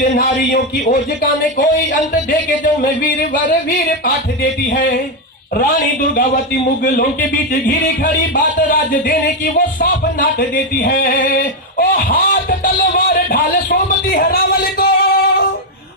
वीर नारियों की ओजका ने कोई अंत दे के जो मैं वीर वर वीर पाठ देती है। रानी दुर्गावती मुगलों के बीच घिरी खड़ी बात राज देने की वो साफ नाट देती है। ओ हाथ तलवार ढाल सौंपती है रावल को,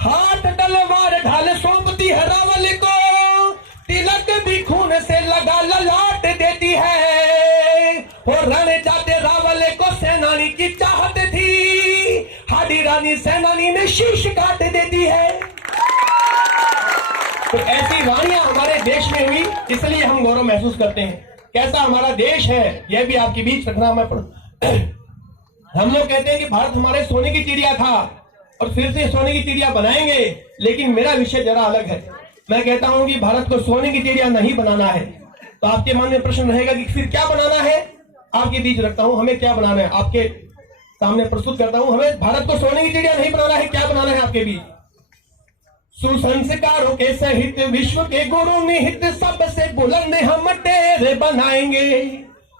हाथ तलवार ढाल सौंपती है रावल को, तिलक भी खून से लगा ललाट देती है। और रण जाते रावल को सेनानी की चाहत थी, हाडी रानी सेनानी ने शीश काट देती है। तो ऐसी रानियां हमारे देश में हुई, इसलिए हम गौरव महसूस करते हैं। कैसा हमारा देश है यह भी आपके बीच रखना मैं हम लोग कहते हैं कि भारत हमारे सोने की चिड़िया था और फिर से सोने की चिड़िया बनाएंगे, लेकिन मेरा विषय जरा अलग है। मैं कहता हूं कि भारत को सोने की चिड़िया नहीं बनाना है। तो आपके मन में प्रश्न रहेगा कि फिर क्या बनाना है। आपके बीच रखता हूं, हमें क्या बनाना है, आपके सामने प्रस्तुत करता हूं। हमें भारत को सोने की चिड़िया नहीं बनाना है, क्या बनाना है आपके बीच। सुसंस्कारों के सहित विश्व के गुरु निहित सबसे बुलंद हम डेरे बनाएंगे।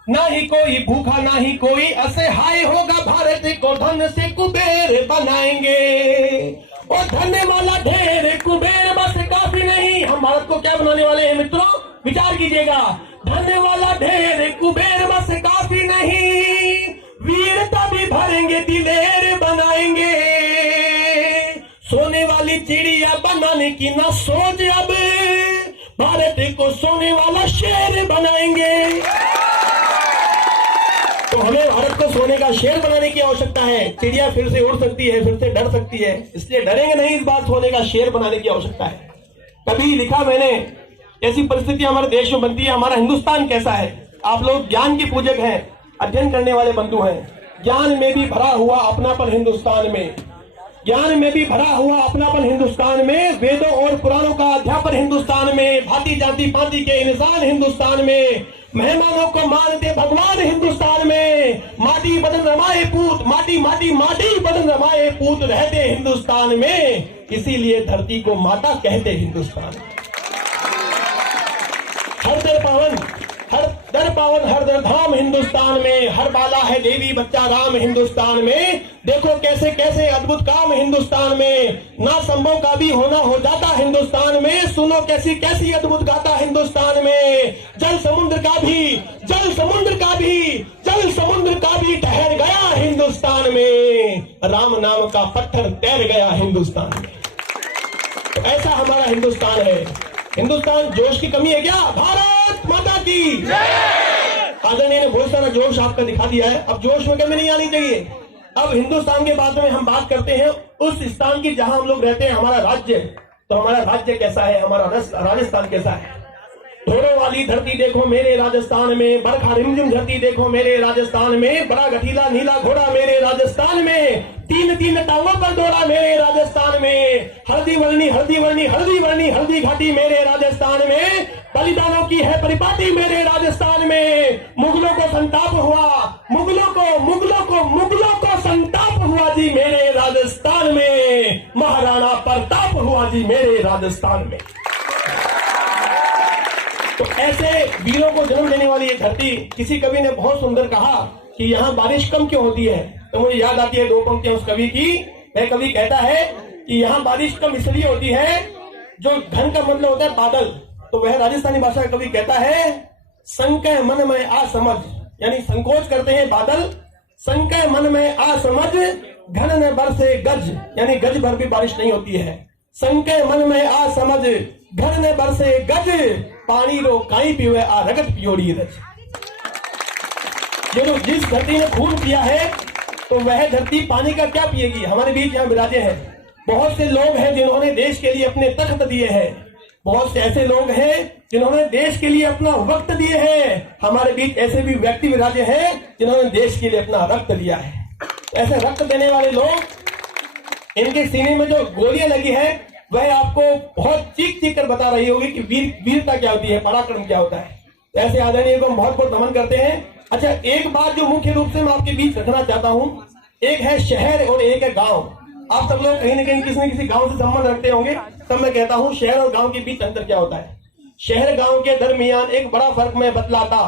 ना ही कोई भूखा ना ही कोई असहाय होगा, भारत को धन से कुबेर बनाएंगे। और धन वाला ढेर कुबेर बस काफी नहीं। हम भारत को क्या बनाने वाले हैं मित्रों, विचार कीजिएगा। धन वाला ढेर कुबेर बस काफी नहीं, वीरता भी भरेंगे दिलेर बनाएंगे। सोने वाली चिड़िया बनाने की ना सोच, अब भारत को सोने वाला शेर बनाएंगे। तो हमें भारत को सोने का शेर बनाने की आवश्यकता है। चिड़िया फिर से उड़ सकती है, फिर से डर सकती है, इसलिए डरेंगे नहीं। इस बार सोने का शेर बनाने की आवश्यकता है। कभी लिखा मैंने, ऐसी परिस्थिति हमारे देश में बनती है। हमारा हिंदुस्तान कैसा है। आप लोग ज्ञान के पूजक हैं, अध्ययन करने वाले बंधु हैं। ज्ञान में भी भरा हुआ अपनापन हिंदुस्तान में, ज्ञान में भी भरा हुआ अपनापन हिंदुस्तान में, वेदों और पुराणों का अध्यापन हिंदुस्तान में, भांति जाति पांति के इंसान हिंदुस्तान में, मेहमानों को मानते भगवान हिंदुस्तान में, माटी बदन रमाए पूत, माटी माटी माटी बदन रमाए पूत रहते हिंदुस्तान में, इसीलिए धरती को माता कहते हिंदुस्तान। हर दर पावन हर दर धाम हिंदुस्तान में, हर बाला है देवी बच्चा राम हिंदुस्तान में। देखो कैसे कैसे अद्भुत काम हिंदुस्तान में, ना संभव का भी होना हो जाता हिंदुस्तान में। सुनो कैसी कैसी अद्भुत गाथा हिंदुस्तान में। जल समुद्र का भी ठहर गया हिंदुस्तान में, राम नाम का पत्थर तैर गया हिंदुस्तान में। तो ऐसा हमारा हिंदुस्तान है। हिंदुस्तान जोश की कमी है क्या? भारत माता की आदरणीय ने बहुत सारा जोश आपका दिखा दिया है। अब जोश में कमी नहीं आनी चाहिए। अब हिंदुस्तान के बारे में हम बात करते हैं उस स्थान की जहां हम लोग रहते हैं, हमारा राज्य। तो हमारा राज्य कैसा है, हमारा राजस्थान कैसा है। ढोरों वाली धरती देखो मेरे राजस्थान में, बरखा रिमझिम धरती देखो मेरे राजस्थान में, बड़ा गठीला नीला घोड़ा मेरे राजस्थान में, तीन तीन टांगों पर दौड़ा मेरे राजस्थान में, हल्दी वर्णी हल्दी घाटी मेरे राजस्थान में, बलिदानों की है परिपाटी मेरे राजस्थान में। मुगलों को संताप हुआ, मुगलों को संताप हुआ जी मेरे राजस्थान में, महाराणा प्रताप हुआ जी मेरे राजस्थान में। तो ऐसे वीरों को जन्म देने वाली ये धरती। किसी कवि ने बहुत सुंदर कहा कि यहाँ बारिश कम क्यों होती है, तो मुझे याद आती है दो पंक्तियां उस कवि की। वह कवि कहता है कि यहाँ बारिश कम इसलिए होती है, जो घन का मतलब होता है बादल। तो वह राजस्थानी भाषा का कवि कहता है, संकय मन में असमझ, यानी संकोच करते हैं बादल। संकय मन में असमझ, घन न बरसे गज, यानी गज भर भी बारिश नहीं होती है। संकय मन में असमझ, घन न बरसे गज, पानी रो काई पीवे आ रगत पियोड़ी रज। जो जिस धरती ने खून पिया है, तो वह धरती पानी का क्या पिएगी। हमारे बीच यहाँ विराजे हैं बहुत से लोग हैं जिन्होंने देश के लिए अपने तख्त दिए हैं। बहुत से ऐसे लोग हैं जिन्होंने देश के लिए अपना वक्त दिए हैं। हमारे बीच ऐसे भी व्यक्ति विराजे हैं जिन्होंने देश के लिए अपना रक्त दिया है। ऐसे रक्त देने वाले लोग, इनके सीने में जो गोलियां लगी है, वह आपको बहुत चीख कर बता रही होगी कि वीरता क्या होती है, पराक्रम क्या होता है। ऐसे आदरणीय को हम बहुत बहुत नमन करते हैं। अच्छा, एक बात जो मुख्य रूप से मैं आपके बीच रखना चाहता हूँ, एक है शहर और एक है गांव। आप सब लोग कहीं न कहीं किसी न किसी गांव से संबंध रखते होंगे। तब मैं कहता हूँ शहर और गांव के बीच अंतर क्या होता है। शहर गांव के दरमियान एक बड़ा फर्क मैं बतलाता।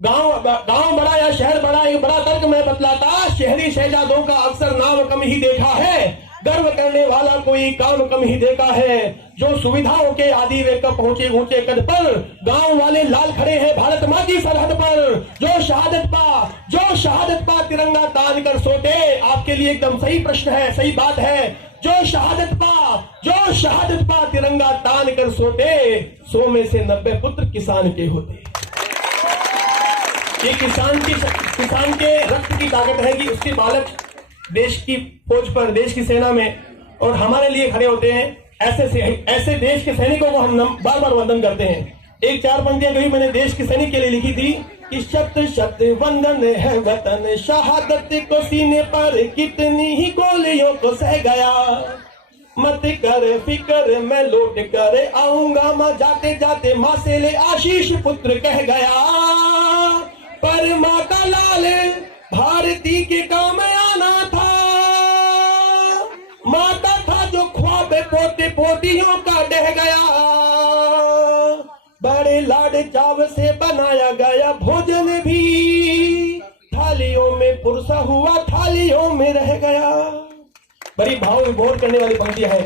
गांव बड़ा या शहर बड़ा, एक बड़ा तर्क मैं बतलाता। शहरी शहजादों का अक्सर नाम कम ही देखा है, गर्व करने वाला कोई काम कम ही देखा है। जो सुविधाओं के आदि वे कब पहुंचे ऊंचे कद पर, गांव वाले लाल खड़े हैं भारत माँ की सरहद पर। जो शहादत पा तिरंगा तान कर सोते। आपके लिए एकदम सही प्रश्न है, सही बात है। जो शहादत पा तिरंगा तान कर सोते, 100 में से 90 पुत्र किसान के होते। ये किसान के रक्त की ताकत है कि उसके बालक देश की फौज पर, देश की सेना में और हमारे लिए खड़े होते हैं। ऐसे देश के सैनिकों को हम बार बार वंदन करते हैं। एक 4 पंक्तियां कभी मैंने देश के सैनिक के लिए लिखी थी कि शत शत वंदन है वतन, शहादत को सीने पर कितनी ही गोलियों को सह गया। मत कर फिकर मैं लौट कर आऊंगा, माँ जाते जाते माँ से ले आशीष पुत्र कह गया। पर माँ का लाल भारती के काम आना था, माता था जो ख्वाब पोते पोतियों का डह गया। बड़े लाड चाव से बनाया गया भोजन भी, थालियों में पुरसा हुआ थालियों में रह गया। बड़ी भाव विभोर करने वाली पंक्तियां है।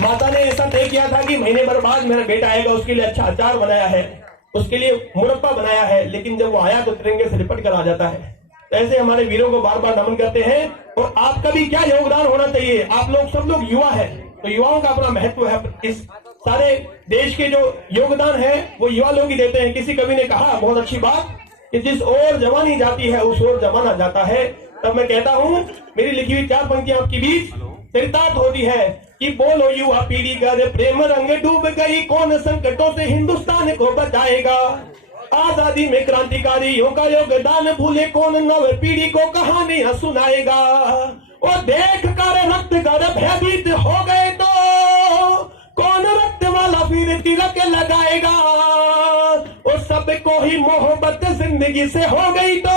माता ने ऐसा तय किया था कि महीने भर बाद मेरा बेटा आएगा, उसके लिए अच्छा अचार बनाया है, उसके लिए मुरब्बा बनाया है, लेकिन जब वो आया तो तिरंगे से लिपट कर आ जाता है। ऐसे हमारे वीरों को बार बार नमन करते हैं। और आपका भी क्या योगदान होना चाहिए। आप लोग सब लोग युवा है, तो युवाओं का अपना महत्व है। इस सारे देश के जो योगदान है वो युवा लोग ही देते हैं। किसी कवि ने कहा बहुत अच्छी बात कि जिस ओर जवानी जाती है उस ओर जमाना जाता है। तब मैं कहता हूँ, मेरी लिखी हुई 4 पंक्तियां आपके बीच चरितार्थ होती है कि बोलो युवा पीढ़ी कर प्रेम रंग डूब गई, कौन संकटों से हिंदुस्तान को बचाएगा। आजादी में क्रांतिकारियों का योगदान भूले कौन, नव पीढ़ी को कहानियां सुनाएगा। और देख कर रक्त कर भयभीत हो गए तो कौन रक्त वाला फिर तिलक लगाएगा। और सबको ही मोहब्बत जिंदगी से हो गई तो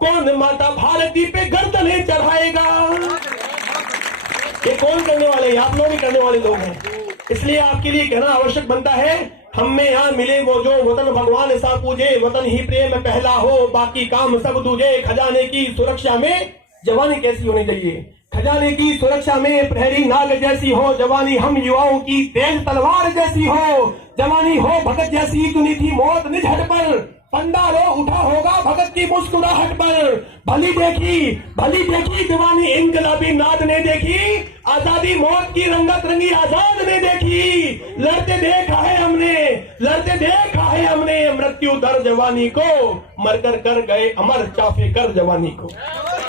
कौन माता भारती पे गर्दनें चढ़ाएगा। ये कौन करने वाले? आप लोग ही करने वाले लोग हैं। इसलिए आपके लिए कहना आवश्यक बनता है, हम में यहाँ मिले वो जो वतन भगवान सा पूजे, वतन ही प्रेम पहला हो बाकी काम सब दूजे। खजाने की सुरक्षा में जवानी कैसी होनी चाहिए? खजाने की सुरक्षा में प्रहरी नाग जैसी हो जवानी, हम युवाओं की तेज तलवार जैसी हो जवानी। हो भगत जैसी चुनी थी मौत निज हट पर, पंडा रो उठा होगा भगत की मुस्कुराहट पर। भली देखी जवानी इंकलाबी नाद ने देखी, आजादी मौत की रंगत रंगी आजाद ने देखी। लड़ते देखा है हमने मृत्यु दर जवानी को, मरकर कर गए अमर चाफे कर जवानी को।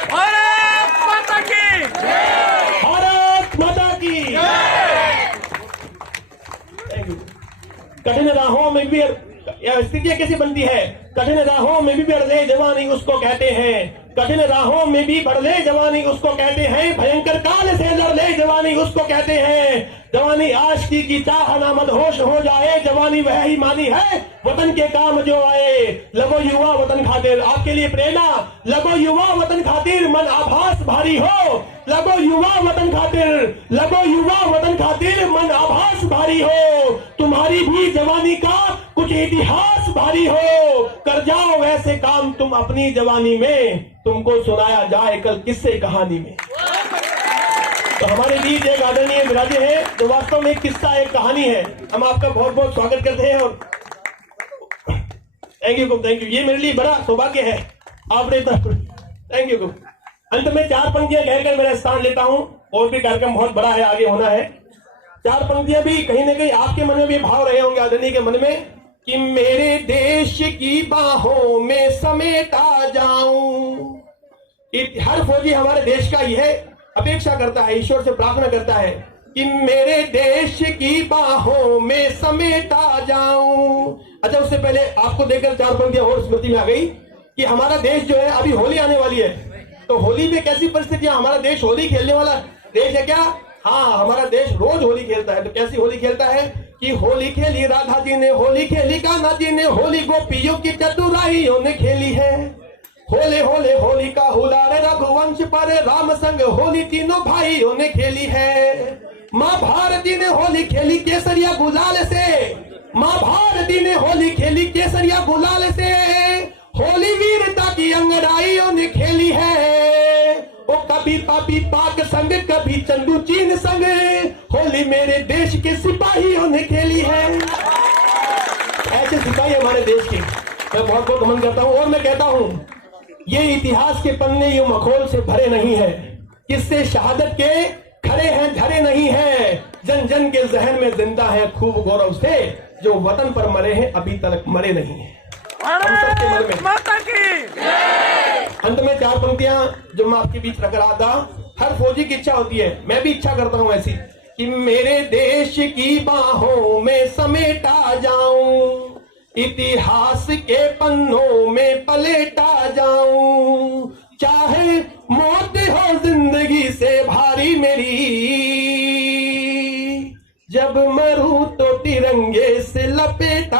भारत माता की जय। भारत माता की जय। कठिन राहों में भी स्थितियां कैसी बनती है? कठिन राहों में भी बढ़ले जवानी उसको कहते हैं, कठिन राहों में भी बढ़ले जवानी उसको कहते हैं। भयंकर काल से लड़ले जवानी उसको कहते हैं। जवानी आशिकी की चाह ना मदहोश हो जाए, जवानी वह ही मानी है वतन के काम जो आए। लगो युवा वतन खातिर, आपके लिए प्रेरणा। लगो युवा वतन खातिर मन आभास भारी हो, लगो युवा वतन खातिर मन आभास भारी हो। तुम्हारी भी जवानी का कुछ इतिहास भारी हो, कर जाओ वैसे काम तुम अपनी जवानी में, तुमको सुनाया जाए कल किस्से कहानी में। तो हमारे बीच एक आदरणीय विराजे हैं जो वास्तव में एक किस्सा, एक कहानी है। हम आपका बहुत बहुत स्वागत करते हैं और थैंक यू। ये मेरे लिए बड़ा सौभाग्य है आपने, थैंक यू। अंत में 4 पंक्तियां कहकर मेरा स्थान लेता हूं। और भी कार्यक्रम बहुत बड़ा है, आगे होना है। 4 पंक्तियां भी कहीं ना कहीं आपके मन में भी भाव रहे होंगे आदरणीय के मन में कि मेरे देश की बाहों में समेटा जाऊं। हर फौजी हमारे देश का यह अपेक्षा करता है, ईश्वर से प्रार्थना करता है कि मेरे देश की बाहों में समेटा जाऊं। अच्छा, उससे पहले आपको देखकर 4 पंक्तियां और स्मृति में आ गई कि हमारा देश जो है, अभी होली आने वाली है, तो होली में कैसी परिस्थितियां? हमारा देश होली खेलने वाला देश है क्या? हाँ, हमारा देश रोज होली खेलता है। तो कैसी होली खेलता है कि होली खेली राधा जी ने, होली खेली कान्हा जी ने, होली गोपियों की चतुराइयों ने खेली है। होले होले होली का हुलार रघुवंश पर, राम संग होली तीनों भाइयों ने खेली है। माँ भारती ने होली खेली केसरिया गुलाल से, माँ भारती ने होली खेली केसरिया गुलाल से। होली वीरता की अंगड़ाइयों ने खेली है, वो कभी पापी पाक संग, कभी चंदू चीन संग, होली मेरे देश के सिपाहियों ने खेली है। ऐसे सिपाही हमारे देश के मैं बहुत बहुत नमन करता हूं। और मैं कहता हूं ये इतिहास के पन्ने यूं मखौल से भरे नहीं है, किससे शहादत के खड़े हैं धरे नहीं है, जन जन के जहन में जिंदा है खूब गौरव से, जो वतन पर मरे हैं अभी तक मरे नहीं है। हम सबके मन में माता की अंत में 4 पंक्तियां जो मैं आपके बीच रख रहा था। हर फौजी की इच्छा होती है, मैं भी इच्छा करता हूं ऐसी, कि मेरे देश की बाहों में समेटा जाऊं, इतिहास के पन्नों में पलेटा जाऊं, चाहे मौत हो जिंदगी से भारी मेरी, जब मरूं तो तिरंगे से लपेटा